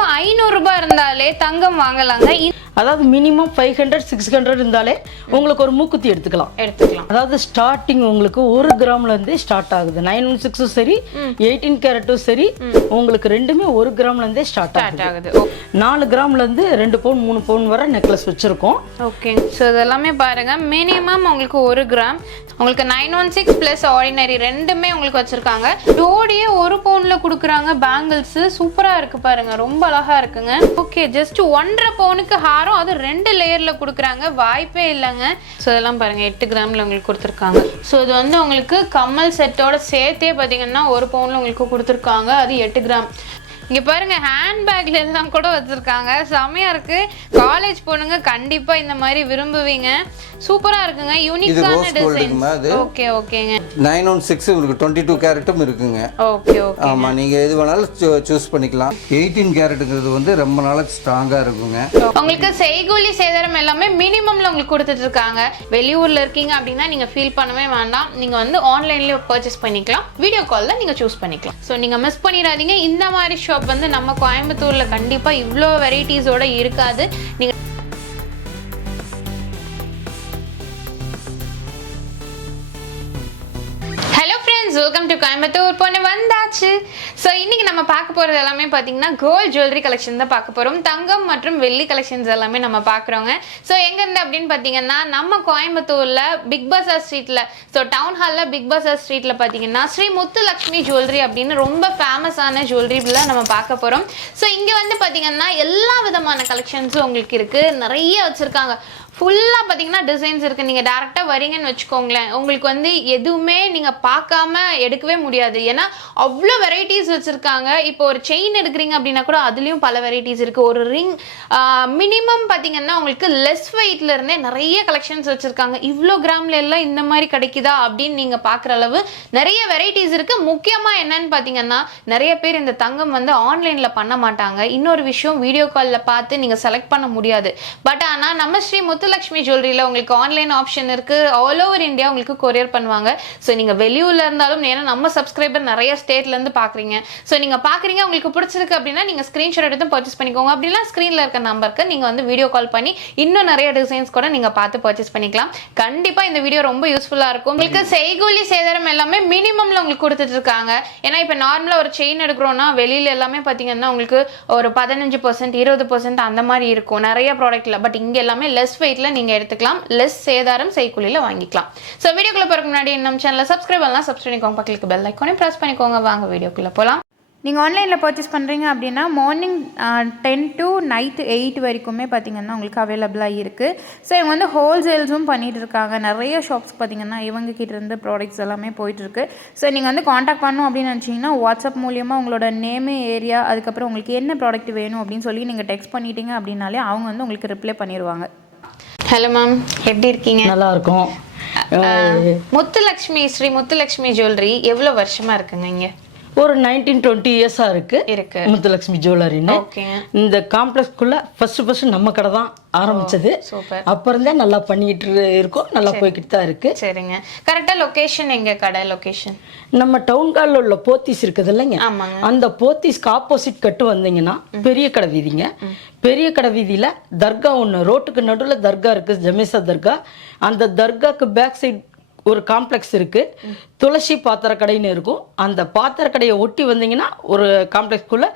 வெறும் ஐநூறு ரூபாய் இருந்தாலே தங்கம் வாங்கலாங்க. அதாவது minimum five hundred six hundred இருந்தாலே உங்களுக்கு ஒரு மூக்குத்தி எடுத்துக்கலாம். எடுத்துக்கலாம். அதாவது ஸ்டார்டிங் உங்களுக்கு ஒரு கிராம்ல இருந்தே ஸ்டார்ட் ஆகுது. நைன் ஒன் சிக்ஸும் சரி எயிட்டீன் கேரட்டும் சரி உங்களுக்கு ரெண்டுமே ஒரு கிராம்ல இருந்தே ஸ்டார்ட் ஆகுது. நாலு கிராம்ல இருந்து ரெண்டு பவுன் மூணு பவுன் வரை நெக்லஸ் வச்சிருக்கோம். ஓகே ஸோ இதெல்லாமே பாருங்க. மினிமம் உங்களுக்கு ஒரு கிராம் உங்களுக்கு nine one six plus ordinary ரெண்டுமே உங்களுக்கு வச்சிருக்காங்க. ஜோடியே ஒரு பவுன்ல கொடுக்குறாங்க. பேங்கிள்ஸ் சூப்பரா இருக்கு பாருங்க. ரொம்ப அழகா இருக்குங்க. ஓகே ஜஸ்ட் ஒன்றரை பவுனுக்கு ஹாரம் அது ரெண்டு லேயர்ல கொடுக்குறாங்க. வாய்ப்பே இல்லைங்க. ஸோ இதெல்லாம் பாருங்க எட்டு கிராம்ல உங்களுக்கு கொடுத்துருக்காங்க. ஸோ இது வந்து உங்களுக்கு கம்மல் செட்டோட சேர்த்தே பார்த்தீங்கன்னா ஒரு பவுன்ல உங்களுக்கு கொடுத்துருக்காங்க. அது எட்டு கிராம். இங்க பாருங்க ஹேண்ட்பேக்ல எல்லாம் கூட வச்சிருக்காங்க. செமையா இருக்கு. காலேஜ் பொண்ணுங்க கண்டிப்பா இந்த மாதிரி விரும்புவீங்க. சூப்பரா இருக்குங்க. யூனிக்கான டிசைன்? ஓகே ஓகேங்க நைன் ஒன் சிக்ஸ் உங்களுக்கு டுவெண்ட்டி டூ கேரட்டும் இருக்குங்க. ஓகே ஓகே ஆமாம் நீங்கள் எது வேணாலும் சூஸ் பண்ணிக்கலாம். எயிட்டீன் கேரட்டுங்கிறது வந்து ரொம்ப நாளைக்கு ஸ்ட்ராங்காக இருக்குங்க. உங்களுக்கு செய்கூலி சேதாரம் எல்லாமே மினிமம்ல உங்களுக்கு கொடுத்துட்டு இருக்காங்க. வெளியூர்ல இருக்கீங்க அப்படின்னா நீங்க ஃபீல் பண்ணவே வேண்டாம். நீங்க வந்து ஆன்லைன்லயே பர்ச்சேஸ் பண்ணிக்கலாம். வீடியோ கால்ல நீங்க சூஸ் பண்ணிக்கலாம். ஸோ நீங்க மிஸ் பண்ணிடாதீங்க. இந்த மாதிரி ஷாப் வந்து நம்ம கோயம்புத்தூர்ல கண்டிப்பா இவ்வளோ வெரைட்டிஸோடு இருக்காது. நீங்கள் hello friends welcome to Coimbatore பொண்ணு வந்தாச்சு. ஸோ இன்றைக்கி நம்ம பார்க்க போகிறது எல்லாமே பார்த்தீங்கன்னா கோல்ட் ஜுவல்லரி கலெக்ஷன் தான் பார்க்க போகிறோம் தங்கம் மற்றும் வெள்ளி கலெக்ஷன்ஸ் எல்லாமே நம்ம பார்க்குறோங்க. ஸோ எங்கேருந்து அப்படின்னு பார்த்தீங்கன்னா நம்ம கோயம்புத்தூரில் பிக் பஸார் ஸ்ட்ரீட்டில் ஸோ டவுன் ஹாலில் பிக் பஸார் ஸ்ட்ரீட்டில் பார்த்தீங்கன்னா ஸ்ரீ முத்துலக்ஷ்மி ஜுவல்லரி அப்படின்னு ரொம்ப ஃபேமஸான ஜுவல்லரியில் நம்ம பார்க்க போகிறோம் ஸோ இங்கே வந்து பார்த்தீங்கன்னா எல்லா விதமான கலெக்ஷன்ஸும் உங்களுக்கு இருக்குது நிறைய வச்சுருக்காங்க. ஃபுல்லாக பார்த்தீங்கன்னா டிசைன்ஸ் இருக்குது நீங்கள் டேரெக்டாக வரீங்கன்னு வச்சுக்கோங்களேன். உங்களுக்கு வந்து எதுவுமே நீங்கள் பார்க்காம எடுக்கவே முடியாது. ஏன்னா அவ்வளோ வெரைட்டிஸ் வச்சுருக்காங்க. இப்போ ஒரு செயின் எடுக்கிறீங்க அப்படின்னா கூட அதுலேயும் பல வெரைட்டிஸ் இருக்குது ஒரு ரிங் மினிமம் பார்த்தீங்கன்னா உங்களுக்கு லெஸ் வெயிட்லேருந்தே நிறைய கலெக்ஷன்ஸ் வச்சுருக்காங்க. இவ்வளோ கிராம்ல எல்லாம் இந்த மாதிரி கிடைக்குதா அப்படின்னு நீங்கள் பார்க்குற அளவு நிறைய வெரைட்டிஸ் இருக்குது முக்கியமாக என்னன்னு பார்த்தீங்கன்னா நிறைய பேர் இந்த தங்கம் வந்து ஆன்லைனில் பண்ண மாட்டாங்க. இன்னொரு விஷயம் வீடியோ காலில் பார்த்து நீங்கள் செலக்ட் பண்ண முடியாது. பட் ஆனால் நம்ம ஸ்ரீ முத்துலட்சுமி ஜுவல்லரியில் உங்களுக்கு ஆன்லைன் ஆப்ஷன் இருக்குது ஆல் ஓவர் இந்தியா உங்களுக்கு கொரியர் பண்ணுவாங்க. ஸோ நீங்கள் வெளியூரில் இருந்தாலும் ஏன்னா நம்ம சப்ஸ்கிரைபர் நிறைய ஸ்டேட்லேருந்து பார்க்குறீங்க ஸோ நீங்கள் பார்க்குறீங்க உங்களுக்கு பிடிச்சிருக்கு அப்படின்னா நீங்கள் ஸ்க்ரீன்ஷாட் எடுத்து பர்ச்சேஸ் பண்ணிக்கோங்க. அப்படின்னா ஸ்க்ரீனில் இருக்க நம்பருக்கு நீங்கள் வந்து வீடியோ கால் பண்ணி இன்னும் நிறைய டிசைன்ஸ் கூட நீங்கள் பார்த்து பர்ச்சேஸ் பண்ணிக்கலாம். கண்டிப்பாக இந்த வீடியோ ரொம்ப யூஸ்ஃபுல்லாக இருக்கும். உங்களுக்கு செய்கூலி சேதாரம் எல்லாமே மினிமம்ல உங்களுக்கு கொடுத்துட்டு இருக்காங்க. ஏன்னா இப்போ நார்மலாக ஒரு செயின் எடுக்கிறோம்னா வெளியில் எல்லாமே பார்த்தீங்கன்னா உங்களுக்கு ஒரு பதினஞ்சு பர்சன்ட் இருபது பர்சன்ட் அந்த மாதிரி இருக்கும். நிறைய ப்ராடக்ட்ல பட் இங்கே எல்லாமே லெஸ் வெயிட் பட்ஜெட்டில் நீங்கள் எடுத்துக்கலாம். லெஸ் சேதாரம் செய்கூலியில் வாங்கிக்கலாம். ஸோ வீடியோக்குள்ளே போகிறக்கு முன்னாடி நம்ம சேனலை சப்ஸ்கிரைப் பண்ணலாம். சப்ஸ்கிரைப் பண்ணிக்கோங்க. பக்கத்துக்கு பெல் ஐக்கோனே ப்ரெஸ் பண்ணிக்கோங்க. வாங்க வீடியோக்குள்ளே போகலாம். நீங்கள் ஆன்லைனில் பர்ச்சேஸ் பண்ணுறீங்க அப்படின்னா morning ten to night eight வரைக்குமே பார்த்தீங்கன்னா உங்களுக்கு அவைலபிளாக இருக்குது ஸோ இவங்க வந்து ஹோல்சேல்ஸும் பண்ணிகிட்டு இருக்காங்க. நிறைய ஷாப்ஸ் பார்த்தீங்கன்னா இவங்க கிட்டேருந்து ப்ராடக்ட்ஸ் எல்லாமே போயிட்டுருக்கு ஸோ நீங்கள் வந்து காண்டாக்ட் பண்ணணும் அப்படின்னு நினச்சிங்கன்னா வாட்ஸ்அப் மூலியமாக உங்களோட நேமு ஏரியா அதுக்கப்புறம் உங்களுக்கு என்ன ப்ராடக்ட் வேணும் அப்படின்னு சொல்லி நீங்கள் டெக்ஸ்ட் பண்ணிட்டீங்க அப்படின்னாலே அவங்க வந்து உங்களுக்கு ரிப்ளை பண்ணிடுவாங்க. ஹலோ மேம் எப்படி இருக்கீங்க? நல்லா இருக்கும் முத்துலக்ஷ்மி ஸ்ரீ முத்துலக்ஷ்மி ஜுவல்லரி எவ்வளோ வருஷமா இருக்குங்க இங்க? ஒரு நைன்டீன் டுவெண்ட்டி இயர்ஸா இருக்கு. இருக்கு. முத்துலட்சுமி ஜுவல்லரின்னு. இந்த காம்ப்ளெக்ஸ்க்குள்ள ஃபர்ஸ்ட் ஃபர்ஸ்ட் நம்ம கடை தான் ஆரம்பிச்சது. தான் நல்லா பண்ணிக்கிட்டு இருக்கோம். நல்லா போய்கிட்டு தான் இருக்கு. சரிங்க. கரெக்டா லொகேஷன் எங்க கடை லொகேஷன் நம்ம டவுன் காலில் உள்ள போத்தீஸ் இருக்குது இல்லைங்க? அந்த போத்தீஸ்க்கு ஆப்போசிட் கட்டு வந்தீங்கன்னா பெரிய கடை வீதிங்க. பெரிய கடை வீதியில தர்கா ஒன்று ரோட்டுக்கு நடுவில் தர்கா இருக்கு ஜமேசா தர்கா. அந்த தர்காக்கு பேக் சைடு ஒரு காம்ப்ளெக்ஸ் இருக்கு. துளசி பாத்திர கடைன்னு இருக்கும். அந்த பாத்திர கடையை ஒட்டி வந்தீங்கன்னா ஒரு காம்ப்ளெக்ஸ்க்குள்ள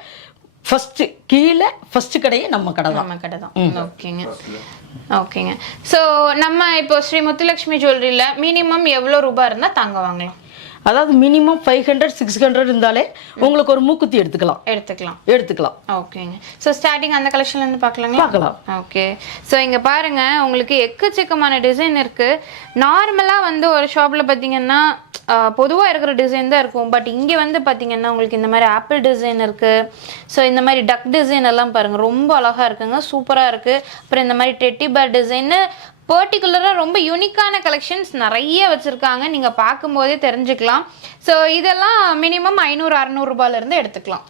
ஃபர்ஸ்ட் கீழே ஃபர்ஸ்ட் கடையே நம்ம கடை தான் நம்ம கடை தான் ஓகேங்க. ஓகேங்க. ஸோ நம்ம இப்போ ஸ்ரீ முத்துலட்சுமி ஜுவல்லரியில் மினிமம் எவ்வளோ ரூபாய் இருந்தால் தங்க வாங்கலாம். அதாவது minimum five hundred six hundred இருந்தாலே உங்களுக்கு ஒரு மூக்குத்தி எடுத்துக்கலாம். எடுத்துக்கலாம். எடுத்துக்கலாம். ஓகேங்க. ஸோ ஸ்டார்டிங் அந்த கலெக்ஷன்லேருந்து பார்க்கலாங்களா? பார்க்கலாம். ஓகே ஸோ இங்கே பாருங்க உங்களுக்கு எக்கச்சக்கமான டிசைன் இருக்கு. நார்மலாக வந்து ஒரு ஷாப்பில் பார்த்தீங்கன்னா பொதுவாக இருக்கிற டிசைன் தான் இருக்கும். பட் இங்கே வந்து பார்த்தீங்கன்னா உங்களுக்கு இந்த மாதிரி ஆப்பிள் டிசைன் இருக்கு. ஸோ இந்த மாதிரி டக் டிசைன் எல்லாம் பாருங்க ரொம்ப அழகா இருக்குங்க. சூப்பராக இருக்கு. அப்புறம் இந்த மாதிரி டெட்டி பேர் டிசைன்னு பர்டிகுலராக ரொம்ப யூனிக்கான கலெக்ஷன்ஸ் நிறைய வச்சுருக்காங்க. நீங்கள் பார்க்கும்போதே தெரிஞ்சுக்கலாம். ஸோ இதெல்லாம் மினிமம் ஐநூறு அறநூறுபாலேருந்து எடுத்துக்கலாம்.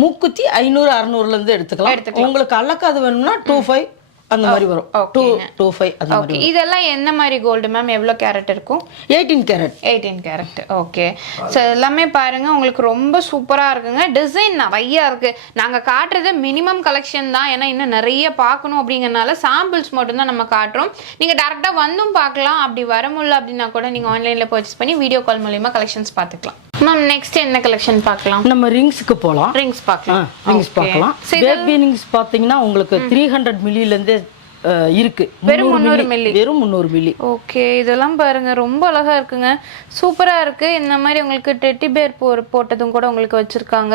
மூக்குத்தி ஐநூறு அறநூறுல இருந்து எடுத்துக்கலாம். உங்களுக்கு அலக்காது வேணும்னா டூ ஃபைவ் அந்த மாதிரி வரும். டூ டூ ஃபைவ் அந்த மாதிரி இதெல்லாம் என்ன மாதிரி கோல்டு மேம் எவ்வளோ கேரட் இருக்கும்? Eighteen carat eighteen carat okay so எல்லாமே பாருங்க. உங்களுக்கு ரொம்ப சூப்பராக இருக்குங்க. டிசைன் நிறைய இருக்கு. நாங்கள் காட்டுறது மினிமம் கலெக்ஷன் தான். ஏன்னா இன்னும் நிறைய பார்க்கணும் அப்படிங்கறனால சாம்பிள்ஸ் மட்டும்தான் நம்ம காட்டுறோம். நீங்கள் டேரெக்டாக வந்தும் பார்க்கலாம். அப்படி வர முடியல அப்படின்னா கூட நீங்கள் ஆன்லைனில் பர்ச்சேஸ் பண்ணி வீடியோ கால் மூலியமா கலெக்ஷன்ஸ் பார்த்துக்கலாம். மேம் நெக்ஸ்ட் என்ன கலெக்ஷன் பார்க்கலாம்? நம்ம ரிங்ஸ்க்கு போகலாம் ரிங்ஸ் பார்க்கலாம். ரிங்ஸ் பார்க்கலாம். பேபி ரிங்ஸ் பார்த்தீங்கன்னா உங்களுக்கு த்ரீ ஹண்ட்ரட் மில்லிலேருந்தே இருக்கு. வெறும் 300 300 milli. வெறும் முந்நூறு மில்லி. ஓகே இதெல்லாம் பாருங்க ரொம்ப அழகா இருக்குங்க. சூப்பரா இருக்கு. இந்த மாதிரி உங்களுக்கு டெட்டி பேர் போ போட்டதும் கூட உங்களுக்கு வச்சிருக்காங்க.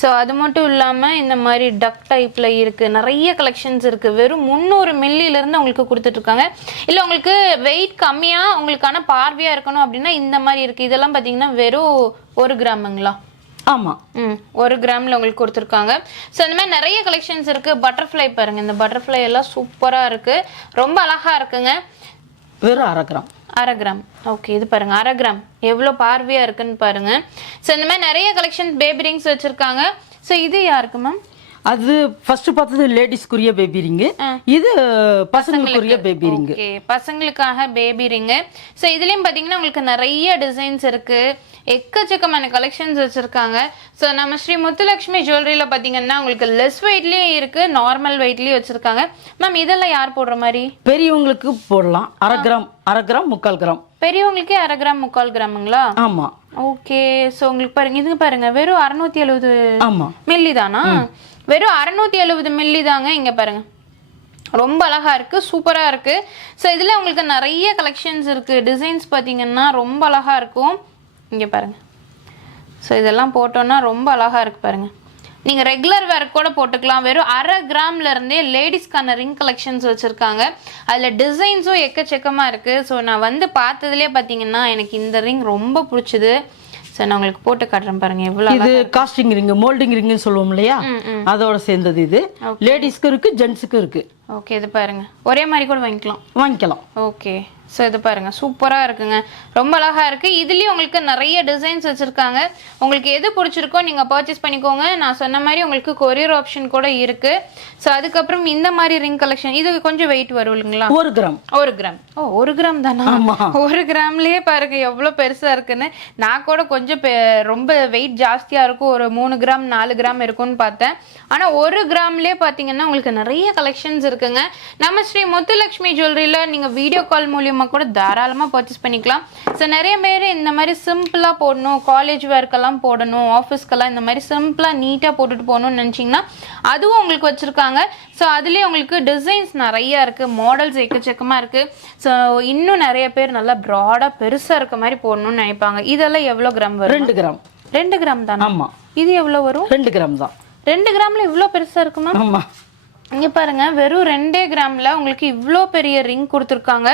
ஸோ அது மட்டும் இல்லாம இந்த மாதிரி டக் டைப்ல இருக்கு. நிறைய கலெக்ஷன்ஸ் இருக்கு. வெறும் முந்நூறு மில்லில இருந்து உங்களுக்கு கொடுத்துட்டு இருக்காங்க இல்ல உங்களுக்கு வெயிட் கம்மியா உங்களுக்கான பார்வையா இருக்கணும் அப்படின்னா இந்த மாதிரி இருக்கு. இதெல்லாம் பாத்தீங்கன்னா வெறும் ஒரு கிராமுங்களா? ஆமாம் ம் ஒரு கிராமில் உங்களுக்கு கொடுத்துருக்காங்க. ஸோ இந்த மாதிரி நிறைய கலெக்ஷன்ஸ் இருக்குது பட்டர்ஃப்ளை பாருங்கள் இந்த பட்டர்ஃப்ளை எல்லாம் சூப்பராக இருக்குது ரொம்ப அழகாக இருக்குங்க. வெறும் அரை கிராம். அரை கிராம். ஓகே இது பாருங்க அரை கிராம். எவ்வளோ பார்வையாக இருக்குன்னு பாருங்க. ஸோ இந்த மாதிரி நிறைய கலெக்ஷன்ஸ் பேபி ரிங்ஸ் வச்சுருக்காங்க. ஸோ இது யாருக்கு மேம் அது ஃபர்ஸ்ட் பார்த்தது லேடிஸ்க்குரிய பேபி ரிங்கு இது பசங்களுக்குரிய பேபி ரிங்கு ஓகே பசங்களுக்காக பேபி ரிங்கு ஸோ இதுலேயும் பார்த்தீங்கன்னா உங்களுக்கு நிறைய டிசைன்ஸ் இருக்கு. எக்கச்சக்கமான கலெக்ஷன்ஸ் வச்சுருக்காங்க. ஸோ நம்ம ஸ்ரீ முத்துலட்சுமி ஜுவல்லரியில் பார்த்தீங்கன்னா உங்களுக்கு லெஸ் வெயிட்லேயும் இருக்கு நார்மல் வெயிட்லேயும் வச்சுருக்காங்க. மேம் இதெல்லாம் யார் போடுற மாதிரி? பெரியவங்களுக்கு போடலாம். அரை கிராம் அரை கிராம் முக்கால் கிராம். பெரியவங்களுக்கே அரை கிராம் முக்கால் கிராமுங்களா? ஆமா. ஓகே ஸோ உங்களுக்கு பாருங்க இதுங்க பாருங்க வெறும் அறுநூத்தி எழுபது ஆமா. மில்லி தானா? வெறும் அறநூற்றி எழுபது மில்லி தாங்க இங்கே பாருங்க. ரொம்ப அழகாக இருக்குது சூப்பராக இருக்குது ஸோ இதில் உங்களுக்கு நிறைய கலெக்ஷன்ஸ் இருக்குது டிசைன்ஸ் பார்த்தீங்கன்னா ரொம்ப அழகாக இருக்கும். இங்கே பாருங்கள் ஸோ இதெல்லாம் போட்டோன்னா ரொம்ப அழகாக இருக்குது பாருங்கள் நீங்கள் ரெகுலர் வேர் கூட போட்டுக்கலாம். வெறும் அரை கிராம்லேருந்தே லேடிஸ்க்கான ரிங் கலெக்ஷன்ஸ் வச்சுருக்காங்க. அதில் டிசைன்ஸும் எக்கச்சக்கமாக இருக்குது ஸோ நான் வந்து பார்த்ததுலேயே பார்த்தீங்கன்னா எனக்கு இந்த ரிங் ரொம்ப பிடிச்சிது. ஸோ நான் உங்களுக்கு போட்டு காட்டுறேன் பாருங்க எவ்வளோ இது காஸ்டிங் ரிங் மோல்டிங் ரிங்னு சொல்லுவோம் இல்லையா? அதோட சேர்ந்தது இது. லேடிஸ்க்கு இருக்கு ஜென்ஸுக்கும் இருக்கு. ஓகே இது பாருங்க. ஒரே மாதிரி கூட வாங்கிக்கலாம். வாங்கிக்கலாம். ஓகே ஸோ இது பாருங்க. சூப்பரா இருக்குங்க. ரொம்ப அழகா இருக்கு. இதுலயும் உங்களுக்கு நிறைய டிசைன்ஸ் வச்சிருக்காங்க. உங்களுக்கு எது பிடிச்சிருக்கோ நீங்க பர்ச்சேஸ் பண்ணிக்கோங்க. நான் சொன்ன மாதிரி உங்களுக்கு கொரியர் ஆப்ஷன் கூட இருக்கு. ஸோ அதுக்கப்புறம் இந்த மாதிரி ரிங் கலெக்ஷன் இது கொஞ்சம் வெயிட் வரும் இல்லைங்களா? ஒரு கிராம். ஒரு கிராம். ஓ ஒரு கிராம் தானா? ஒரு கிராம்லயே பாருங்க எவ்வளவு பெருசா இருக்குன்னு. நான் கூட கொஞ்சம் ரொம்ப வெயிட் ஜாஸ்தியா இருக்கும். ஒரு மூணு கிராம் நாலு கிராம் இருக்கும்னு பார்த்தேன். ஆனா ஒரு கிராம்லயே பாத்தீங்கன்னா உங்களுக்கு நிறைய கலெக்ஷன்ஸ் இருக்குங்க நம்ம ஸ்ரீ முத்துலட்சுமி ஜுவல்லரியில நீங்க வீடியோ கால் மூலியமா கூட தாராளமா பர்ச்சேஸ் பண்ணிக்கலாம். ஸோ நிறைய பேர் இந்த மாதிரி சிம்பிளா போடணும் காலேஜ் வேர்க்கெல்லாம் போடணும் ஆஃபீஸ்க்கெல்லாம் இந்த மாதிரி சிம்பிளா நீட்டா போட்டுட்டு போகணும்னு நினைச்சீங்கன்னா அதுவும் உங்களுக்கு வச்சிருக்காங்க. ஸோ அதுலேயே உங்களுக்கு டிசைன்ஸ் நிறைய இருக்கு மாடல்ஸ் எக்கச்சக்கமா இருக்கு. ஸோ இன்னும் நிறைய பேர் நல்லா ப்ராடா பெருசா இருக்க மாதிரி போடணும்னு நினைப்பாங்க. இதெல்லாம் எவ்வளோ கிராம் வரும்? ரெண்டு கிராம் ரெண்டு கிராம் தானே? ஆமா. இது எவ்வளோ வரும்? ரெண்டு கிராம் தான். ரெண்டு கிராம்ல இவ்வளோ பெருசா இருக்குமா ஆமா. இங்க பாருங்க வெறும் ரெண்டே கிராம்ல உங்களுக்கு இவ்வளோ பெரிய ரிங் கொடுத்துருக்காங்க.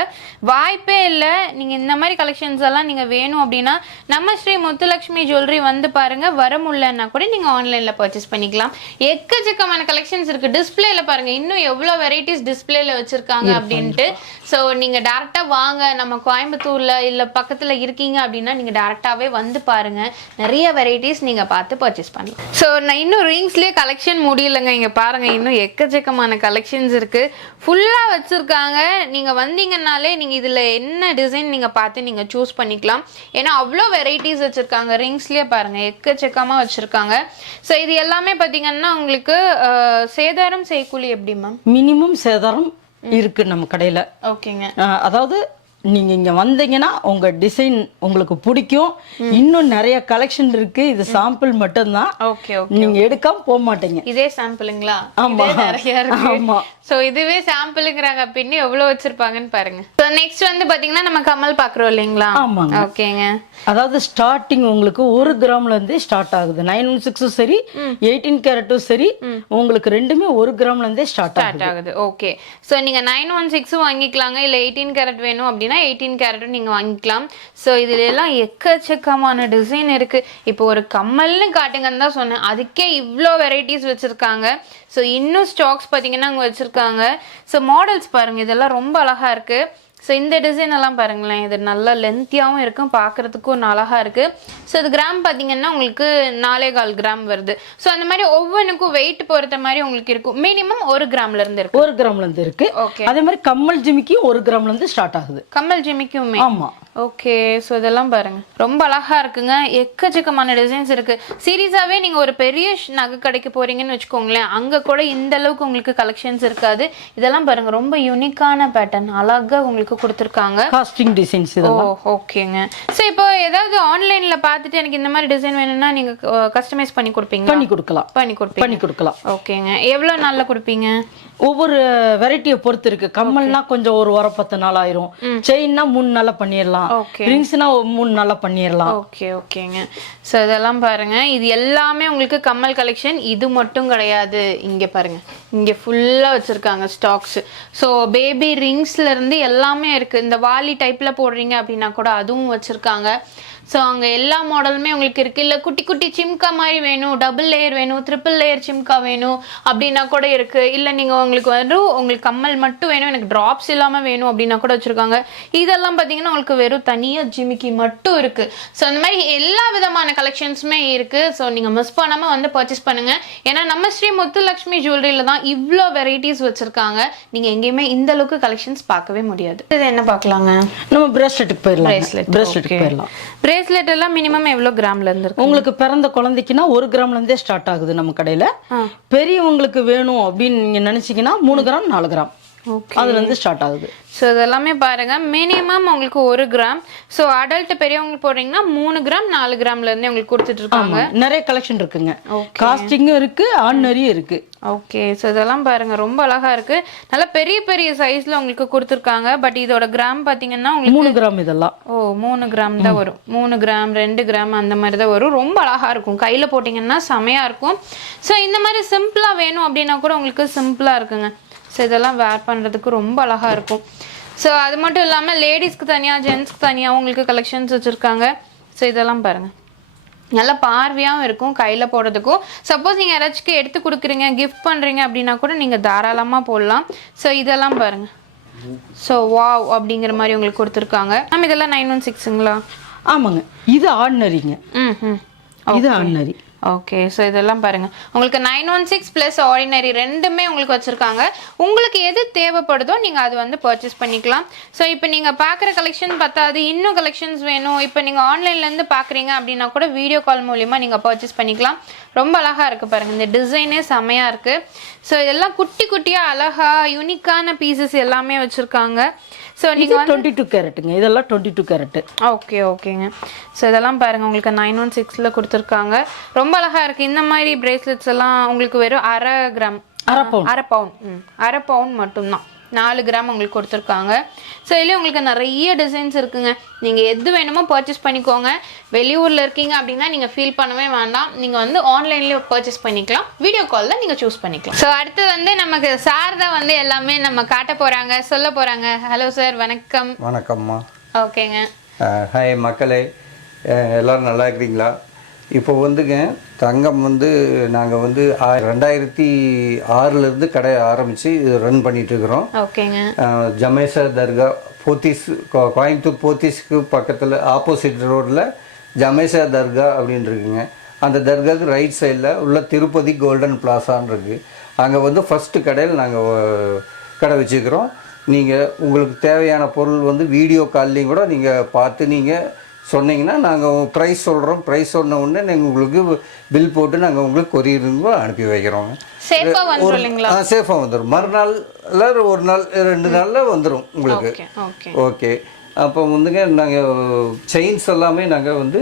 வாய்ப்பே இல்லை. நீங்க இந்த மாதிரி கலெக்ஷன்ஸ் எல்லாம் நீங்க வேணும் அப்படின்னா நம்ம ஸ்ரீ முத்துலட்சுமி ஜுவல்லரி வந்து பாருங்க வர முடியலன்னா கூட நீங்க ஆன்லைன்ல பர்ச்சேஸ் பண்ணிக்கலாம். எக்கச்சக்கமான கலெக்ஷன்ஸ் இருக்கு. டிஸ்பிளேல பாருங்க இன்னும் எவ்வளோ வெரைட்டிஸ் டிஸ்பிளேல வச்சிருக்காங்க அப்படின்ட்டு. ஸோ நீங்க டேரக்டா வாங்க. நம்ம கோயம்புத்தூர்ல இல்ல பக்கத்துல இருக்கீங்க அப்படின்னா நீங்க டேரக்டாவே வந்து பாருங்க. நிறைய வெரைட்டிஸ் நீங்க பார்த்து பர்ச்சேஸ் பண்ணலாம். ஸோ நான் இன்னும் ரிங்ஸ்லயே கலெக்ஷன் முடியலங்க. இங்க பாருங்க இன்னும் எக்கச்சக்கமான கலெக்ஷன்ஸ் இருக்கு. ஃபுல்லா வச்சிருக்காங்க. நீங்க வந்தீங்கன்னாலே நீங்க இதுல என்ன டிசைன் நீங்க பார்த்து நீங்க சூஸ் பண்ணிக்கலாம். ஏன்னா அவ்வளோ வெரைட்டிஸ் வச்சிருக்காங்க. ரிங்ஸ்லயே பாருங்க எக்கச்சக்கமா வச்சிருக்காங்க. ஸோ இது எல்லாமே பாத்தீங்கன்னா உங்களுக்கு சேதாரம் செய்கூலி எப்படி மேம் மினிமம் சேதாரம் இருக்கு நம்ம கடையில. ஓகேங்க. அதாவது நீங்க இங்க வந்தீங்கன்னா உங்க டிசைன் உங்களுக்கு பிடிக்கும். இன்னும் நிறைய கலெக்ஷன் இருக்கு. இது சாம்பிள் மட்டும்தான். ஓகே ஓகே நீங்க எடுக்காம போக மாட்டீங்க. இதே சாம்பிளுங்களா ஆமா. நிறைய இருக்கு. ஆமா. சோ இதுவே சாம்பிளுங்கிறாங்க பின்னி எவ்வளவு வச்சிருப்பாங்கன்னு பாருங்க. சோ நெக்ஸ்ட் வந்து பாத்தீங்கன்னா நம்ம கமல் பாக்குறோம் இல்லைங்களா? ஆமாங்க. ஓகேங்க. அதாவது ஸ்டார்டிங் உங்களுக்கு ஒரு கிராம்ல இருந்தே ஸ்டார்ட் ஆகுது. நைன் ஒன் சிக்ஸும் சரி எயிட்டீன் கேரட்டும் சரி உங்களுக்கு ரெண்டுமே ஒரு கிராம்ல இருந்தே ஸ்டார்ட் ஆகுது. ஓகே சோ நீங்க நைன் ஒன் சிக்ஸும் வாங்கிக்கலாங்க. இல்ல எயிட்டீன் கேரட் வேணும் அப்படின்னா எயிட்டீன் கேரட்டும் நீங்க வாங்கிக்கலாம். சோ இதுல எல்லாம் எக்கச்சக்கமான டிசைன் இருக்கு. இப்போ ஒரு கம்மல்னு காட்டுங்கன்னு தான் சொன்னேன். அதுக்கே இவ்வளோ வெரைட்டிஸ் வச்சிருக்காங்க. ஸோ இன்னும் ஸ்டாக்ஸ் பார்த்தீங்கன்னா அங்கே வச்சிருக்காங்க. ஸோ மாடல்ஸ் பாருங்க இதெல்லாம் ரொம்ப அழகா இருக்கு. ஸோ இந்த டிசைன் எல்லாம் பாருங்களேன். இது நல்லா லென்த்தியாகவும் இருக்கும். பார்க்கறதுக்கும் அழகா இருக்கு. ஸோ இது கிராம் பார்த்தீங்கன்னா உங்களுக்கு நாலே கால் கிராம் வருது. ஸோ அந்த மாதிரி ஒவ்வொன்றுக்கும் வெயிட் பொறுத்த மாதிரி உங்களுக்கு இருக்கும். மினிமம் ஒரு கிராம்ல இருந்து இருக்கு. ஒரு கிராம்ல இருந்து இருக்கு. ஓகே அதே மாதிரி கம்மல் ஜிமிக்கியும் ஒரு கிராம்ல இருந்து ஸ்டார்ட் ஆகுது. கம்மல் ஜிமிக்குமே? ஆமா. ஓகே ஸோ இதெல்லாம் பாருங்க. ரொம்ப அழகா இருக்குங்க. எக்கச்சக்கமான டிசைன்ஸ் இருக்கு. சீரியஸாவே நீங்க ஒரு பெரிய நகை கடைக்கு போறீங்கன்னு வச்சுக்கோங்களேன். அங்க கூட இந்த அளவுக்கு உங்களுக்கு கலெக்ஷன்ஸ் இருக்காது. இதெல்லாம் பாருங்க. ரொம்ப யூனிக்கான பேட்டர்ன் அழகா உங்களுக்கு கொடுத்துருக்காங்க. காஸ்டிங் டிசைன்ஸ் இதெல்லாம். ஓகேங்க. ஸோ இப்போ ஏதாவது ஆன்லைன்ல பார்த்துட்டு எனக்கு இந்த மாதிரி டிசைன் வேணும்னா நீங்க கஸ்டமைஸ் பண்ணி கொடுப்பீங்க பண்ணி கொடுக்கலாம். பண்ணி கொடுப்பீங்க. பண்ணி கொடுக்கலாம். ஓகேங்க. எவ்வளோ நாள்ல கொடுப்பீங்க? ஒவ்வொரு வெரைட்டியை பொறுத்து இருக்கு கம்மல்னா கொஞ்சம் ஒரு வாரம் பத்து நாள் ஆயிரும். செயின்னா மூணு நாள்ல பண்ணிடலாம். ரிங்ஸ்னா மூணு நாள்ல பண்ணிடலாம் ஓகே ஓகேங்க ஸோ இதெல்லாம் பாருங்க. இது எல்லாமே உங்களுக்கு கம்மல் கலெக்ஷன் இது மட்டும் கிடையாது. இங்க பாருங்க. இங்க ஃபுல்லா வச்சிருக்காங்க ஸ்டாக்ஸ் ஸோ பேபி ரிங்ஸ்ல இருந்து எல்லாமே இருக்கு. இந்த வாலி டைப்ல போடுறீங்க அப்படின்னா கூட அதுவும் வச்சிருக்காங்க. ஸோ அங்கே எல்லா மாடலுமே உங்களுக்கு இருக்கு. இல்லை குட்டி குட்டி சிம்கா மாதிரி வேணும். டபுள் லேயர் வேணும் ட்ரிபிள் லேயர் சிம்கா வேணும் அப்படின்னா கூட இருக்கு. இல்லை நீங்கள் உங்களுக்கு வந்து உங்களுக்கு கம்மல் மட்டும் வேணும் எனக்கு ட்ராப்ஸ் இல்லாமல் வேணும் அப்படின்னா கூட வச்சிருக்காங்க. இதெல்லாம் பார்த்தீங்கன்னா உங்களுக்கு வெறும் தனியாக ஜிமிக்கி மட்டும் இருக்கு. ஸோ அந்த மாதிரி எல்லா விதமான கலெக்ஷன்ஸுமே இருக்கு. ஸோ நீங்கள் மிஸ் பண்ணாமல் வந்து பர்ச்சேஸ் பண்ணுங்க. ஏன்னா நம்ம ஸ்ரீ முத்துலக்ஷ்மி ஜுவல்லரியில் தான் இவ்வளோ வெரைட்டிஸ் வச்சிருக்காங்க. நீங்கள் எங்கேயுமே இந்த அளவுக்கு கலெக்ஷன்ஸ் பார்க்கவே முடியாது. இது என்ன பார்க்கலாங்க? நம்ம பிரேஸ்லெட்டுக்கு போயிடலாம் Bracelet, பிரேஸ்லெட்டுக்கு. போயிடலாம். பிரேஸ்லெட் எல்லாம் மினிமம் எவ்வளோ கிராம்ல இருந்து உங்களுக்கு பிறந்த குழந்தைக்குன்னா ஒரு கிராம்ல இருந்தே ஸ்டார்ட் ஆகுது நம்ம கடையில. பெரியவங்களுக்கு வேணும் அப்படின்னு நீங்க நினைச்சீங்கன்னா மூணு கிராம் நாலு கிராம். ஓகே அதுல இருந்து ஸ்டார்ட் ஆகுது. ஸோ இதெல்லாமே பாருங்க. மினிமம் உங்களுக்கு ஒரு கிராம் ஸோ அடல்ட் பெரியவங்களுக்கு போடுறீங்கன்னா மூணு கிராம் நாலு கிராம்ல இருந்தே உங்களுக்கு கொடுத்துட்டு இருக்காங்க ஆமா. நிறைய கலெக்ஷன் இருக்குங்க. காஸ்டிங்கும் இருக்கு ஆர்டினரியும் இருக்கு. ஓகே ஸோ இதெல்லாம் பாருங்க. ரொம்ப அழகா இருக்கு. நல்ல பெரிய பெரிய சைஸ்ல உங்களுக்கு கொடுத்துருக்காங்க. பட் இதோட கிராம் பாத்தீங்கன்னா உங்களுக்கு மூணு கிராம் இதெல்லாம். ஓ மூணு கிராம் தான் வரும். மூணு கிராம் ரெண்டு கிராம் அந்த மாதிரி தான் வரும். ரொம்ப அழகா இருக்கும். கையில போட்டிங்கன்னா செமையா இருக்கும். ஸோ இந்த மாதிரி சிம்பிளா வேணும் அப்படின்னா கூட உங்களுக்கு சிம்பிளா இருக்குங்க. ஸோ இதெல்லாம் வேர் பண்றதுக்கு ரொம்ப அழகா இருக்கும். ஸோ அது மட்டும் இல்லாம லேடிஸ்க்கு தனியா ஜென்ஸ்க்கு தனியா உங்களுக்கு கலெக்ஷன்ஸ் வச்சிருக்காங்க. ஸோ இதெல்லாம் பாருங்க. நல்ல பார்வையாகவும் இருக்கும் கையில் போடுறதுக்கும். சப்போஸ் நீங்கள் யாராச்சும் எடுத்து கொடுக்குறீங்க கிஃப்ட் பண்ணுறீங்க அப்படின்னா கூட நீங்கள் தாராளமாக போடலாம். ஸோ இதெல்லாம் பாருங்க. ஸோ வாவ் அப்படிங்கிற மாதிரி உங்களுக்கு கொடுத்துருக்காங்க. மேம் இதெல்லாம் நைன் ஒன் சிக்ஸுங்களா ஆமாங்க. இது ஆர்டினரிங்க ம் ம் இது ஆர்டினரி ஓகே ஸோ இதெல்லாம் பாருங்க. உங்களுக்கு nine one six plus ordinary ரெண்டுமே உங்களுக்கு வச்சுருக்காங்க. உங்களுக்கு எது தேவைப்படுதோ நீங்கள் அது வந்து பர்ச்சேஸ் பண்ணிக்கலாம். ஸோ இப்போ நீங்கள் பார்க்குற கலெக்ஷன் பத்தாது இன்னும் கலெக்ஷன்ஸ் வேணும். இப்போ நீங்கள் ஆன்லைன்லேருந்து பார்க்குறீங்க அப்படின்னா கூட வீடியோ கால் மூலிமா நீங்கள் பர்ச்சேஸ் பண்ணிக்கலாம். ரொம்ப அழகாக இருக்குது பாருங்கள் இந்த டிசைனே செமையாக இருக்குது ஸோ இதெல்லாம் குட்டி குட்டியாக அழகாக யூனிக்கான பீசஸ் எல்லாமே வச்சுருக்காங்க. ஸோ நீங்கள் டுவெண்ட்டி டூ கேரட்டுங்க இதெல்லாம் டுவெண்ட்டி டூ கேரட்டு ஓகே ஓகேங்க ஸோ இதெல்லாம் பாருங்க. உங்களுக்கு நைன் ஒன் சிக்ஸில் கொடுத்துருக்காங்க. ரொம்ப அழகா இருக்கு. இந்த மாதிரி பிரேஸ்லெட்ஸ் எல்லாம் உங்களுக்கு வெறும் அரை கிராம் அரை பவுன். அரை பவுன் ம். அரை பவுன் மட்டும்தான். நாலு கிராம் உங்களுக்கு கொடுத்துருக்காங்க. ஸோ இதுலேயும் உங்களுக்கு நிறைய டிசைன்ஸ் இருக்குங்க. நீங்கள் எது வேணுமோ பர்ச்சேஸ் பண்ணிக்கோங்க. வெளியூரில் இருக்கீங்க அப்படின்னா நீங்கள் ஃபீல் பண்ணவே வேண்டாம். நீங்கள் வந்து ஆன்லைன்லேயே பர்ச்சேஸ் பண்ணிக்கலாம். வீடியோ காலில் நீங்கள் சூஸ் பண்ணிக்கலாம். ஸோ அடுத்து வந்து நமக்கு சார் தான் வந்து எல்லாமே நம்ம காட்ட போகிறாங்க சொல்ல போகிறாங்க ஹலோ சார் வணக்கம். வணக்கம்மா. ஓகேங்க ஹாய் மக்களே. எல்லாரும் நல்லா இருக்கிறீங்களா? இப்போ வந்துங்க தங்கம் வந்து நாங்கள் வந்து ரெண்டாயிரத்தி ஆறுலேருந்து கடை ஆரம்பித்து ரன் பண்ணிகிட்ருக்குறோம் ஓகேங்க. ஜமேசா தர்கா போத்தீஸ் கோயம்புத்தூர் போத்தீஸ்க்கு பக்கத்தில் ஆப்போசிட் ரோட்டில் ஜமேசா தர்கா அப்படின்னு இருக்குங்க அந்த தர்காவுக்கு ரைட் சைடில் உள்ள திருப்பதி கோல்டன் பிளாசான்னு இருக்குது அங்கே வந்து ஃபஸ்ட்டு கடையில் நாங்கள் கடை வச்சுக்கிறோம். நீங்கள் உங்களுக்கு தேவையான பொருள் வந்து வீடியோ கால்லையும் கூட நீங்கள் பார்த்து நீங்கள் சொன்னீங்கன்னா நாங்கள் ப்ரைஸ் சொல்கிறோம் ப்ரைஸ் சொன்ன உடனே நாங்கள் உங்களுக்கு பில் போட்டு நாங்கள் உங்களுக்கு கொரியர் அனுப்பி வந்துரும் இல்லைங்களா? ஆ சேஃபாக வந்துடும் மறுநாள் ஒரு நாள் ரெண்டு நாளில் வந்துடும் உங்களுக்கு. ஓகே அப்போ வந்துங்க நாங்கள் செயின்ஸ் எல்லாமே நாங்கள் வந்து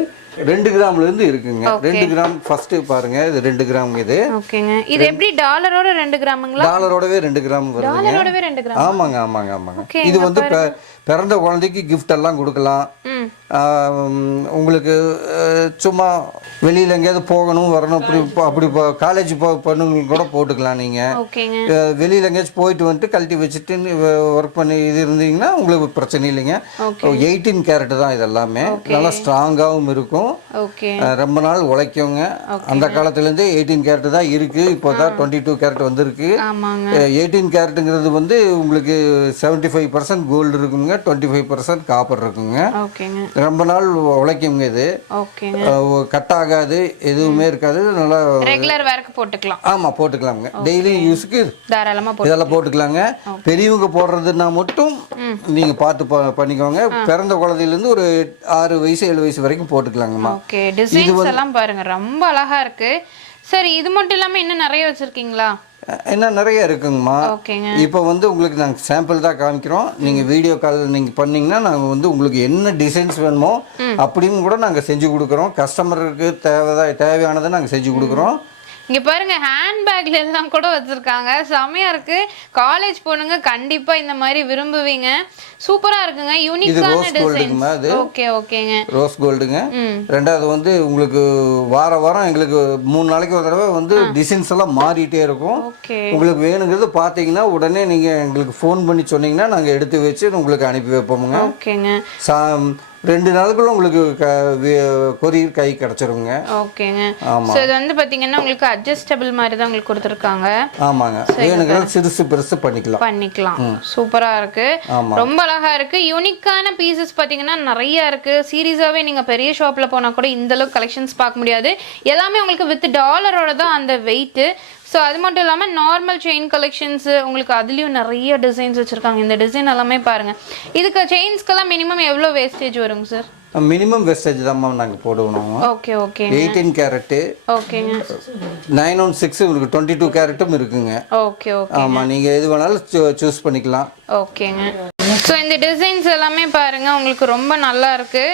ரெண்டு கிராம்லேருந்து இருக்குங்க. ரெண்டு கிராம் ஃபஸ்ட்டு பாருங்கள் இது ரெண்டு கிராம் இது. ஓகேங்க. இது எப்படி டாலரோட ரெண்டு கிராமுங்களா? டாலரோடவே ரெண்டு கிராம் வருதுங்க. டாலரோடவே ரெண்டு கிராம். ஆமாங்க ஆமாங்க ஆமாங்க. இது வந்து பிறந்த குழந்தைக்கு gift எல்லாம் கொடுக்கலாம். உங்களுக்கு சும்மா வெளியில் எங்கேயாவது போகணும் வரணும் அப்படி அப்படி காலேஜ் போ பண்ணுங்க கூட போட்டுக்கலாம் நீங்கள் வெளியில் எங்கேயாச்சும் போயிட்டு வந்துட்டு கழட்டி வச்சுட்டு ஒர்க் பண்ணி இது இருந்தீங்கன்னா உங்களுக்கு பிரச்சனை இல்லைங்க. எயிட்டீன் கேரட் தான் இது எல்லாமே நல்லா ஸ்ட்ராங்காகவும் இருக்கும். ரொம்ப நாள் உழைக்குங்க. அந்த காலத்துலேருந்தே எயிட்டீன் கேரட் தான் இருக்குது இப்போ தான் டுவெண்ட்டி டூ கேரட் வந்திருக்கு எயிட்டீன் கேரட்டுங்கிறது வந்து உங்களுக்கு செவன்ட்டி ஃபைவ் பர்சன்ட் கோல்டு இருக்குங்க டுவெண்ட்டி ஃபைவ் பர்சன்ட் காப்பர் இருக்குங்க ரொம்ப நாள் உழைக்குங்க இது. ஓகேங்க. கட் ஆகாது எதுவுமே இருக்காது. நல்லா ரெகுலர் வேர்க்கு போட்டுக்கலாம். ஆமாம் போட்டுக்கலாங்க டெய்லி யூஸுக்கு தாராளமா இதெல்லாம் போட்டுக்கலாங்க. பெரியவங்க போடுறதுன்னா மட்டும் நீங்கள் பார்த்து பண்ணிக்கோங்க. பிறந்த குழந்தையிலேருந்து ஒரு ஆறு வயசு ஏழு வயசு வரைக்கும் போட்டுக்கலாங்கம்மா. ஓகே டிசைன்ஸ் எல்லாம் பாருங்க ரொம்ப அழகா இருக்கு. சரி இது மட்டும் இல்லாம இன்னும் நிறைய வச்சிருக்கீங்களா? என்ன நிறைய இருக்குங்கம்மா. இப்போ வந்து உங்களுக்கு நாங்கள் சாம்பிள் தான் காமிக்கிறோம். நீங்கள் வீடியோ கால் நீங்கள் பண்ணீங்கன்னா நாங்கள் வந்து உங்களுக்கு என்ன டிசைன்ஸ் வேணுமோ அப்படின்னு கூட நாங்கள் செஞ்சு கொடுக்குறோம். கஸ்டமருக்கு தேவைதா தேவையானதை நாங்கள் செஞ்சு கொடுக்குறோம். இங்க பாருங்க ஹேண்ட்பேக்ல எல்லாம் கூட வச்சிருக்காங்க. செமையா இருக்கு. காலேஜ் பொண்ணுங்க கண்டிப்பா இந்த மாதிரி விரும்புவீங்க. சூப்பரா இருக்குங்க. யூனிக்கான இது. ஓகே ஓகேங்க ரோஸ் கோல்டுங்க ரெண்டாவது வந்து உங்களுக்கு வார வாரம் எங்களுக்கு மூணு நாளைக்கு ஒரு தடவை வந்து டிசைன்ஸ் எல்லாம் மாறிட்டே இருக்கும். உங்களுக்கு வேணுங்கிறது பார்த்தீங்கன்னா உடனே நீங்கள் எங்களுக்கு ஃபோன் பண்ணி சொன்னீங்கன்னா நாங்கள் எடுத்து வச்சு உங்களுக்கு அனுப்பி வைப்போமுங்க. ஓகேங்க ரெண்டு நாளுக்குள்ள உங்களுக்கு கொரியர் கை கிடச்சிருங்க. ஓகேங்க. ஸோ இது வந்து பாத்தீங்கன்னா உங்களுக்கு அட்ஜஸ்டபிள் மாதிரி தான் உங்களுக்கு கொடுத்துருக்காங்க. ஆமாங்க. வேணுங்கிறது சிறுசு பெருசு பண்ணிக்கலாம். பண்ணிக்கலாம். சூப்பரா இருக்கு. ரொம்ப அழகா இருக்கு. யூனிக்கான பீசஸ் பாத்தீங்கன்னா நிறைய இருக்கு. சீரியஸாவே நீங்க பெரிய ஷாப்ல போனா கூட இந்த அளவுக்கு கலெக்ஷன்ஸ் பார்க்க முடியாது. எல்லாமே உங்களுக்கு வித் டாலரோட தான் அந்த வெயிட் ஸோ அது மட்டும் இல்லாமல் நார்மல் செயின் கலெக்ஷன்ஸ் உங்களுக்கு அதுலேயும் நிறைய டிசைன்ஸ் வச்சுருக்காங்க. இந்த டிசைன் எல்லாமே பாருங்க. இதுக்கு செயின்ஸ்க்கெல்லாம் மினிமம் எவ்வளோ வேஸ்டேஜ் வருங்க சார் மினிமம் வெஸ்டேஜ் தான் நாங்கள் போடுவோம். ஓகே ஓகே எயிட்டீன் கேரட்டு ஓகேங்க நைன் ஒன் சிக்ஸ் உங்களுக்கு டுவெண்ட்டி டூ கேரட்டும் இருக்குங்க. ஓகே ஓகே ஆமாம் நீங்கள் எது வேணாலும் சூஸ் பண்ணிக்கலாம். ஓகேங்க ஸோ இந்த டிசைன்ஸ் எல்லாமே பாருங்க. உங்களுக்கு ரொம்ப நல்லா இருக்கு.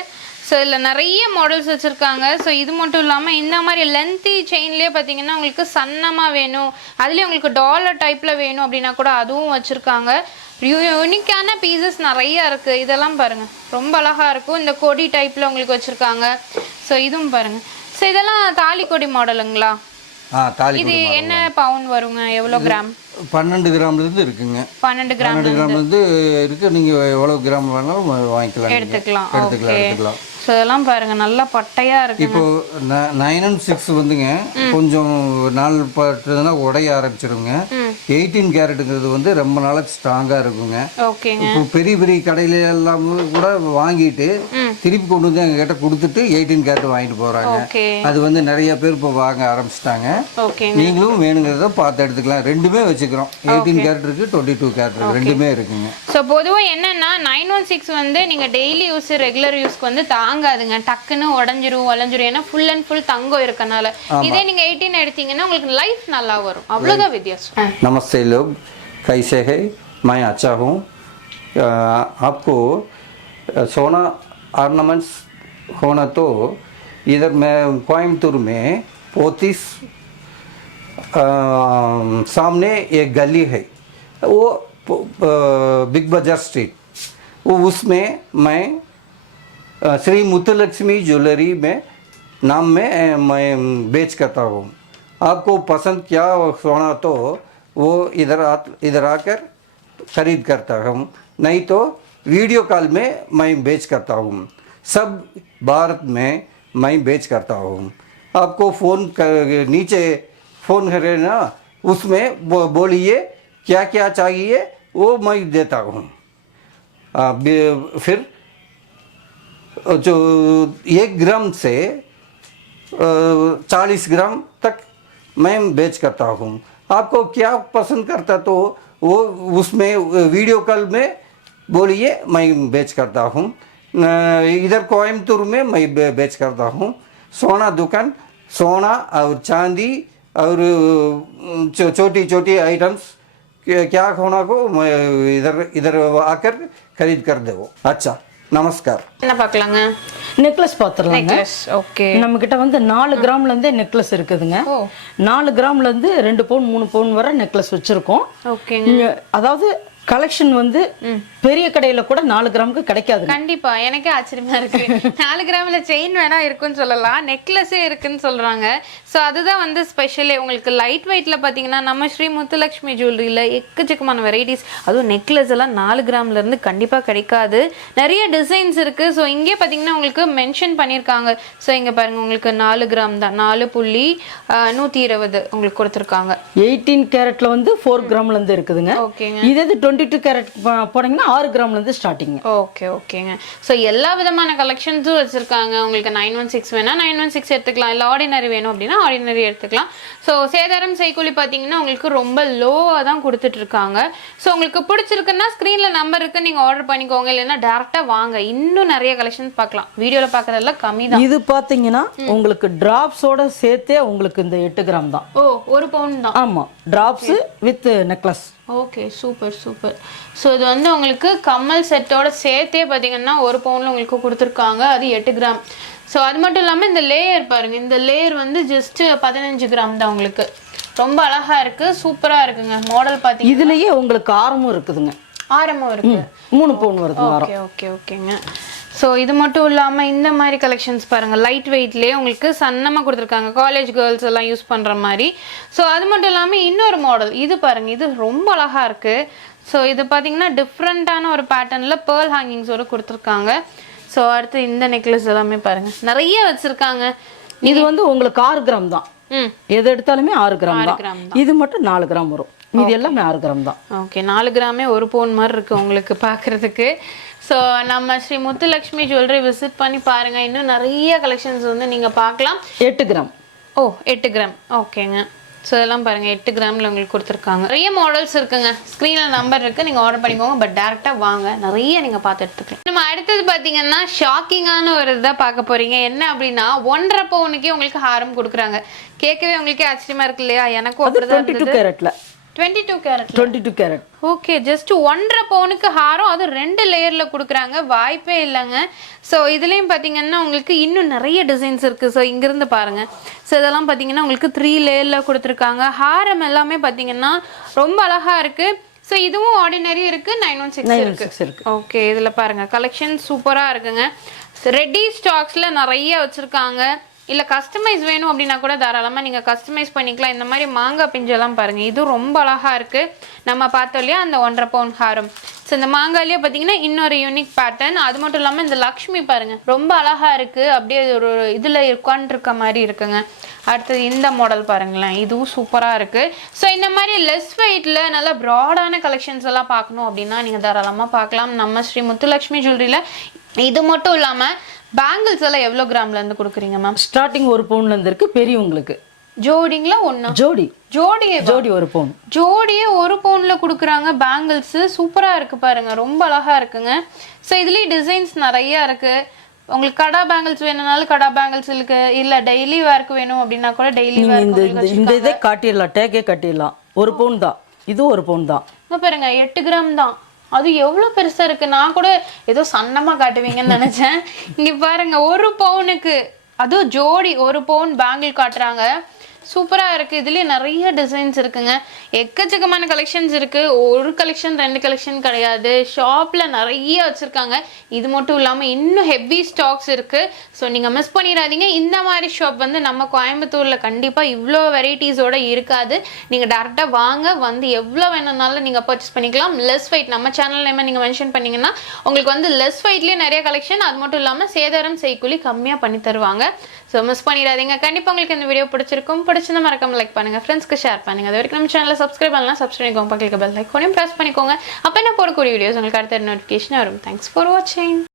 ஸோ இதில் நிறைய மாடல்ஸ் வச்சுருக்காங்க. ஸோ இது மட்டும் இல்லாமல் இந்த மாதிரி லென்த்தி செயின்லேயே பார்த்தீங்கன்னா உங்களுக்கு சன்னமாக வேணும். அதுலேயே உங்களுக்கு டாலர் டைப்பில் வேணும் அப்படின்னா கூட அதுவும் வச்சுருக்காங்க. யூனிக்கான பீசஸ் நிறையா இருக்குது இதெல்லாம் பாருங்கள் ரொம்ப அழகாக இருக்கும். இந்த கொடி டைப்பில் உங்களுக்கு வச்சுருக்காங்க. ஸோ இதுவும் பாருங்கள் ஸோ இதெல்லாம் தாலி கொடி மாடலுங்களா இது என்ன பவுன் வருங்க? எவ்வளோ கிராம்? பன்னெண்டு கிராம்லேருந்து இருக்குங்க. பன்னெண்டு கிராம் பன்னெண்டு கிராம்லேருந்து இருக்குது நீங்கள் எவ்வளோ கிராம் வேணாலும் வாங்கிக்கலாம். எடுத்துக்கலாம். எடுத்துக்கலாம் எடுத்துக்கலாம். ஸோ இதெல்லாம் பாருங்க. நல்லா பட்டையா இருக்கு இப்போ நைன் அண்ட் சிக்ஸ் வந்துங்க. கொஞ்சம் நாள் பட்டுதுன்னா உடைய ஆரம்பிச்சிருங்க. எயிட்டீன் கேரட்டுங்கிறது வந்து ரொம்ப நாளைக்கு ஸ்ட்ராங்காக இருக்குங்க. இப்போ பெரிய பெரிய கடையில எல்லாம் கூட வாங்கிட்டு திருப்பி கொண்டு வந்து எங்ககிட்ட கொடுத்துட்டு எயிட்டீன் கேரட் வாங்கிட்டு போகிறாங்க அது வந்து நிறைய பேர் இப்போ வாங்க ஆரம்பிச்சிட்டாங்க. நீங்களும் வேணுங்கிறத பார்த்து எடுத்துக்கலாம். ரெண்டுமே வச்சுக்கிறோம். எயிட்டீன் கேரட் இருக்குது டுவெண்ட்டி டூ கேரட் இருக்குது ரெண்டுமே இருக்குங்க. ஸோ பொதுவாக என்னன்னா நைன் ஒன் சிக்ஸ் வந்து நீங்கள் டெய்லி யூஸ் ரெகுலர் யூஸ்க்கு வந்து தாங்காதுங்க. டக்குன்னு உடஞ்சிரும் உடஞ்சிரும் ஏன்னா ஃபுல் அண்ட் ஃபுல் தங்கம் இருக்கனால. இதே நீங்கள் எயிட்டீன் எடுத்தீங்கன்னா உங்களுக்கு லைஃப் நல்லா வரும். அவ்வளோதான் வித்தியாசம். नमस्ते लोग, कैसे है? मैं अच्छा हूँ। आपको सोना ऑर्नामेंट्स होना तो इधर मैं कोयम्बतूर में पोतीस सामने एक गली है। वो बिग बाज़ार स्ट्रीट। वो उसमें मैं श्री मुत्तलक्ष्मी ज्वेलरी में, नाम में मैं, बेच करता हूँ। आपको पसंद क्या सोना तो वो इधर आ इधर आकर खरीद करता हूँ। नहीं तो वीडियो कॉल में मैं बेच करता हूँ। सब भारत में मैं बेच करता हूँ। आपको फ़ोन नीचे फ़ोन करे ना उसमें बो, बोलिए क्या क्या चाहिए वो मैं देता हूँ। फिर जो एक ग्राम से चालीस ग्राम तक मैं बेच करता हूँ। आपको क्या पसंद करता तो वो उसमें, वीडियो कॉल में बोलिए, मैं बेच करता हूँ। इधर कोयम्बतूर में मैं बेच करता हूँ। सोना दुकान, सोना और चांदी और छोटी छोटी आइटम्स क्या होना को मैं इधर इधर आकर खरीद कर दो अच्छा। நமஸ்கார். என்ன பார்க்கலாங்க? நெக்லஸ் பார்த்துடலாங்க. ஓகே நம்ம கிட்ட வந்து நாலு கிராம்ல இருந்தே நெக்லஸ் இருக்குதுங்க. நாலு கிராம்ல இருந்து ரெண்டு பவுன் மூணு பவுன் வர நெக்லஸ் வச்சிருக்கோம். ஓகேங்க. அதாவது கலெக்ஷன் வந்து பெரிய கடையில கூட நாலு கிராமுக்கு கிடைக்காது கண்டிப்பா எனக்கே ஆச்சரியமா இருக்கு. நாலு கிராம்ல செயின் வேணா இருக்குன்னு சொல்லலாம். நெக்லஸே இருக்குன்னு சொல்றாங்க. ஸோ அதுதான் வந்து ஸ்பெஷலே உங்களுக்கு லைட் வெயிட்ல பாத்தீங்கன்னா நம்ம ஸ்ரீ முத்துலட்சுமி ஜுவல்லரியில எக்கச்சக்கமான வெரைட்டிஸ் அதுவும் நெக்லஸ் எல்லாம் நாலு கிராம்ல இருந்து கண்டிப்பா கிடைக்காது. நிறைய டிசைன்ஸ் இருக்கு. ஸோ இங்கே பாத்தீங்கன்னா உங்களுக்கு மென்ஷன் பண்ணியிருக்காங்க. ஸோ இங்க பாருங்க உங்களுக்கு நாலு கிராம் தான். நாலு புள்ளி நூத்தி இருபது உங்களுக்கு கொடுத்துருக்காங்க. எயிட்டீன் கேரட்ல வந்து ஃபோர் கிராம்ல இருந்து இருக்குதுங்க. ஓகேங்க. இதே இது டுவெண்ட்டி டூ கேரட் போனீங்கன்னா ஆறு கிராம்ல இருந்து ஸ்டார்டிங் ஓகே ஓகேங்க. ஸோ எல்லா விதமான கலெக்ஷன்ஸும் வச்சுருக்காங்க. உங்களுக்கு நைன் ஒன் சிக்ஸ் வேணா நைன் ஒன் சிக்ஸ் எடுத்துக்கலாம். இல்லை ஆர்டினரி வேணும் அப்படின்னா ஆர்டினரி எடுத்துக்கலாம். ஸோ சேதாரம் செய்கூலி பார்த்தீங்கன்னா உங்களுக்கு ரொம்ப லோவாக தான் கொடுத்துட்டு இருக்காங்க ஸோ உங்களுக்கு பிடிச்சிருக்குன்னா ஸ்க்ரீனில் நம்பர் இருக்கு நீங்கள் ஆர்டர் பண்ணிக்கோங்க. இல்லைன்னா டேரெக்டாக வாங்க. இன்னும் நிறைய கலெக்ஷன்ஸ் பார்க்கலாம். வீடியோவில் பார்க்குறதெல்லாம் கம்மி தான் இது பாத்தீங்கன்னா உங்களுக்கு டிராப்ஸோட சேர்த்தே உங்களுக்கு இந்த எட்டு கிராம் தான். ஓ ஒரு பவுன் தான். ஆமா. Drops with necklace okay super super so இது வந்து உங்களுக்கு கம்மல் செட்டோட சேர்த்தே பார்த்தீங்கன்னா ஒரு பவுனில் உங்களுக்கு கொடுத்துருக்காங்க. அது எட்டு கிராம். ஸோ அது மட்டும் இல்லாமல் இந்த லேயர் பாருங்க. இந்த லேயர் வந்து ஜஸ்ட் பதினஞ்சு கிராம் தான் உங்களுக்கு. ரொம்ப அழகா இருக்கு. சூப்பரா இருக்குங்க. மாடல் பார்த்தீங்க இதுலயே உங்களுக்கு ஆரமும் இருக்குதுங்க. ஆரமும் இருக்கு. மூணு பவுன் வருது ஓகே ஓகே ஓகேங்க ஸோ இது மட்டும் இல்லாமல் இந்த மாதிரி கலெக்ஷன்ஸ் பாருங்கள் லைட் வெயிட்லேயே உங்களுக்கு சன்னமாக கொடுத்துருக்காங்க. காலேஜ் கேர்ள்ஸ் எல்லாம் யூஸ் பண்ணுற மாதிரி. ஸோ அது மட்டும் இல்லாமல் இன்னொரு மாடல் இது பாருங்கள் இது ரொம்ப அழகாக இருக்குது ஸோ இது பார்த்தீங்கன்னா டிஃப்ரெண்ட்டான ஒரு பேட்டர்னில் பேர்ல் ஹேங்கிங்ஸோட கொடுத்துருக்காங்க. ஸோ அடுத்து இந்த நெக்லஸ் எல்லாமே பாருங்கள் நிறைய வச்சுருக்காங்க. இது வந்து உங்களுக்கு ஆறு கிராம் தான். எது எடுத்தாலுமே ஆறு கிராம் தான். இது மட்டும் நாலு கிராம் வரும். இது எல்லாமே ஆறு கிராம் தான். ஓகே நாலு கிராமே ஒரு பவுன் மாதிரி இருக்கு உங்களுக்கு பார்க்கறதுக்கு ஸோ நம்ம ஸ்ரீ முத்துலக்ஷ்மி ஜுவல்லரி விசிட் பண்ணி பாருங்க. இன்னும் நிறைய கலெக்ஷன்ஸ் வந்து நீங்க பார்க்கலாம். எட்டு கிராம் ஓ எட்டு கிராம் ஓகேங்க ஸோ இதெல்லாம் பாருங்க எட்டு கிராம்ல உங்களுக்கு கொடுத்துருக்காங்க. நிறைய மாடல்ஸ் இருக்குங்க. ஸ்க்ரீனில் நம்பர் இருக்கு நீங்க ஆர்டர் பண்ணிக்கோங்க பட் டேரெக்டாக வாங்க. நிறைய நீங்க பார்த்து எடுத்துக்கலாம். நம்ம அடுத்தது பார்த்தீங்கன்னா ஷாக்கிங்கான ஒரு இதாக பார்க்க போறீங்க. என்ன அப்படின்னா ஒன்றரை பவுனுக்கே உங்களுக்கு ஹாரம் கொடுக்குறாங்க. கேட்கவே உங்களுக்கே ஆச்சரியமா இருக்கு இல்லையா? எனக்கும் அப்படிதான் கேரட்ல twenty two carat twenty two carat okay just ஒன்றரை பவுனுக்கு ஹாரம் அது ரெண்டு லேயரில் கொடுக்குறாங்க. வாய்ப்பே இல்லைங்க. ஸோ இதுலேயும் பார்த்தீங்கன்னா உங்களுக்கு இன்னும் நிறைய டிசைன்ஸ் இருக்குது ஸோ இங்கேருந்து பாருங்கள் ஸோ இதெல்லாம் பார்த்தீங்கன்னா உங்களுக்கு த்ரீ லேயரில் கொடுத்துருக்காங்க. ஹாரம் எல்லாமே பார்த்தீங்கன்னா ரொம்ப அழகாக இருக்குது ஸோ இதுவும் ஆர்டினரி இருக்குது நைன் ஒன் சிக்ஸ் இருக்குது இருக்கு. ஓகே இதில் பாருங்கள் கலெக்ஷன் சூப்பராக இருக்குங்க. ரெடி ஸ்டாக்ஸில் நிறைய வச்சுருக்காங்க. இல்லை கஸ்டமைஸ் வேணும் அப்படின்னா கூட தாராளமாக நீங்கள் கஸ்டமைஸ் பண்ணிக்கலாம். இந்த மாதிரி மாங்காய் பிஞ்செல்லாம் பாருங்கள் இது ரொம்ப அழகாக இருக்குது நம்ம பார்த்தோம் இல்லையா அந்த ஒன்றரை பவுன் ஹாரம். ஸோ இந்த மாங்காயிலே பார்த்தீங்கன்னா இன்னொரு யூனிக் பேட்டர்ன் அது மட்டும் இல்லாமல் இந்த லக்ஷ்மி பாருங்கள் ரொம்ப அழகாக இருக்குது அப்படியே ஒரு இதில் உட்காந்துருக்க மாதிரி இருக்குங்க. அடுத்தது இந்த மாடல் பாருங்களேன். இதுவும் சூப்பராக இருக்குது ஸோ இந்த மாதிரி லெஸ் வெயிட்டில் நல்ல ப்ராடான கலெக்ஷன்ஸ் எல்லாம் பார்க்கணும் அப்படின்னா நீங்கள் தாராளமாக பார்க்கலாம். நம்ம ஸ்ரீ முத்துலக்ஷ்மி ஜுவல்லரியில் இது மட்டும் இல்லாமல் பேங்கிள்ஸ் எல்லாம் எவ்வளோ கிராம்லேருந்து கொடுக்குறீங்க மேம் ஸ்டார்டிங் ஒரு பவுன்ல இருந்து இருக்கு பெரியவங்களுக்கு. ஜோடிங்களா ஒன்று ஜோடி. ஜோடியே ஜோடி ஒரு பவுன். ஜோடியே ஒரு பவுனில் கொடுக்குறாங்க பேங்கிள்ஸு சூப்பராக இருக்குது பாருங்க ரொம்ப அழகாக இருக்குங்க. ஸோ இதுலேயே டிசைன்ஸ் நிறைய இருக்குது உங்களுக்கு கடா பேங்கிள்ஸ் வேணும்னாலும் கடா பேங்கிள்ஸ் இருக்கு. இல்லை டெய்லி வேர்க்கு வேணும் அப்படின்னா கூட டெய்லி இந்த இந்த- இதே காட்டிடலாம் டேக்கே காட்டிடலாம். ஒரு பவுன் தான். இது ஒரு பவுன் தான். பாருங்க எட்டு கிராம் தான். அது எவ்வளோ பெருசாக இருக்குது நான் கூட ஏதோ சன்னமாக காட்டுவீங்கன்னு நினச்சேன். இங்கே பாருங்க ஒரு பவுனுக்கு அதுவும் ஜோடி ஒரு பவுன் பேங்கிள் காட்டுறாங்க. சூப்பராக இருக்குது இதுலேயே நிறைய டிசைன்ஸ் இருக்குங்க. எக்கச்சக்கமான கலெக்ஷன்ஸ் இருக்குது ஒரு கலெக்ஷன் ரெண்டு கலெக்ஷன் கிடையாது. ஷாப்பில் நிறைய வச்சுருக்காங்க. இது மட்டும் இல்லாமல் இன்னும் ஹெவி ஸ்டாக்ஸ் இருக்குது ஸோ நீங்கள் மிஸ் பண்ணிடாதீங்க. இந்த மாதிரி ஷாப் வந்து நம்ம கோயம்புத்தூரில் கண்டிப்பாக இவ்வளோ வெரைட்டிஸோட இருக்காது. நீங்கள் டேரெக்டாக வாங்க. வந்து எவ்வளோ வேணும்னாலும் நீங்கள் பர்ச்சேஸ் பண்ணிக்கலாம். லெஸ் ஃபைட் நம்ம சேனல் நேம் நீங்கள் மென்ஷன் பண்ணிங்கன்னா உங்களுக்கு வந்து லெஸ் ஃபைட்லேயே நிறைய கலெக்ஷன் அது மட்டும் இல்லாமல் சேதாரம் செய்கூலி கம்மியாக பண்ணி தருவாங்க. ஸோ மிஸ் பண்ணிடாதீங்க. கண்டிப்பாக உங்களுக்கு இந்த வீடியோ பிடிச்சிருக்கும். பிடிச்சிருந்தா மறக்காம லைக் பண்ணுங்க. ஃப்ரெண்ட்ஸ்க்கு ஷேர் பண்ணுங்கள் அது வரைக்கும் நம்ம சேனலில் சப்ஸ்கிரைப் பண்ணலாம் சப்ஸ்கிரைப் பண்ணிக்கோங்க. பக்கத்துக்கு பெல் லைக் பண்ணி ப்ரெஸ் பண்ணிக்கோங்க. அப்போ என்ன போடக்கூடிய வீடியோஸ் உங்களுக்கு அடுத்த நோட்டிஃபிகேஷன் வரும். தேங்க்ஸ் ஃபார் வாட்சிங்